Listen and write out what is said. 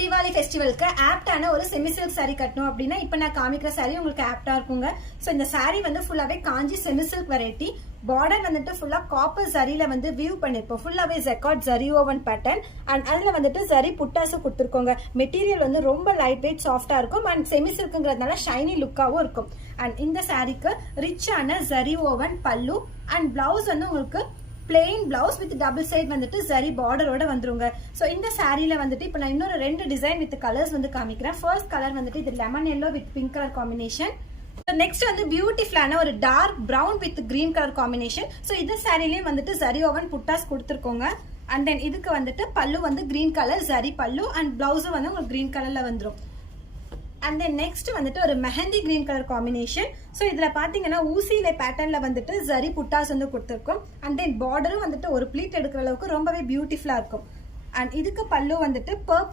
தீபாவளி ஃபெஸ்டிவலுக்கு ஆப்டான ஒரு semi silk sorry கட்டணும் அப்படின்னா இப்போ நான் காமிக்கிற சாரி உங்களுக்கு ஆப்டா இருக்குங்க. ஸோ இந்த சாரி வந்து ஃபுல்லாவே Kanchi semi silk variety. Border வந்துட்டு ஃபுல்லா காப்பர் ஜரியில வந்து வியூ பண்ணிருப்போம். ஃபுல்லாவே jacquard zari woven pattern and அதுல வந்துட்டு ஜரி புட்டாஸு கொடுத்துருக்கோங்க. மெட்டீரியல் வந்து ரொம்ப லைட் வெயிட் சாஃப்டா இருக்கும் அண்ட் செமி சில்க்குங்கிறதுனால ஷைனி லுக்காவும் இருக்கும். அண்ட் இந்த சாரிக்கு ரிச்சான ஜரி ஓவன் பல்லு அண்ட் பிளவுஸ் வந்து உங்களுக்கு plain blouse with double side வந்துட்டு சரி பார்டரோட வந்துருங்க. ஸோ இந்த சாரியில வந்துட்டு இப்போ நான் இன்னொரு 2 டிசைன் வித் கலர்ஸ் வந்து காமிக்கிறேன். ஃபர்ஸ்ட் கலர் வந்துட்டு இது lemon yellow with pink colour combination. Next வந்து பியூட்டிஃபுல்லான ஒரு dark brown with green colour combination. So இந்த சாரிலையும் வந்துட்டு zari oven buttas கொடுத்துருக்கோங்க. And then இதுக்கு வந்துட்டு பல்லு வந்து கிரீன் கலர் ஜரி பல்லு அண்ட் பிளவுஸும் வந்து உங்களுக்கு கிரீன் கலர்ல வந்துடும். அண்ட் தென் நெக்ஸ்ட் வந்துட்டு ஒரு mehndi green colour combination. So இதில் பார்த்தீங்கன்னா ஊசியில பேட்டர்ன்ல வந்துட்டு ஜரி புட்டாஸ் வந்து கொடுத்துருக்கும். அண்ட் தென் பார்டரும் வந்துட்டு ஒரு ப்ளீட் எடுக்கிற அளவுக்கு ரொம்பவே பியூட்டிஃபுல்லாக இருக்கும். அண்ட் இதுக்கு பல்லு வந்துட்டு பர்பிள்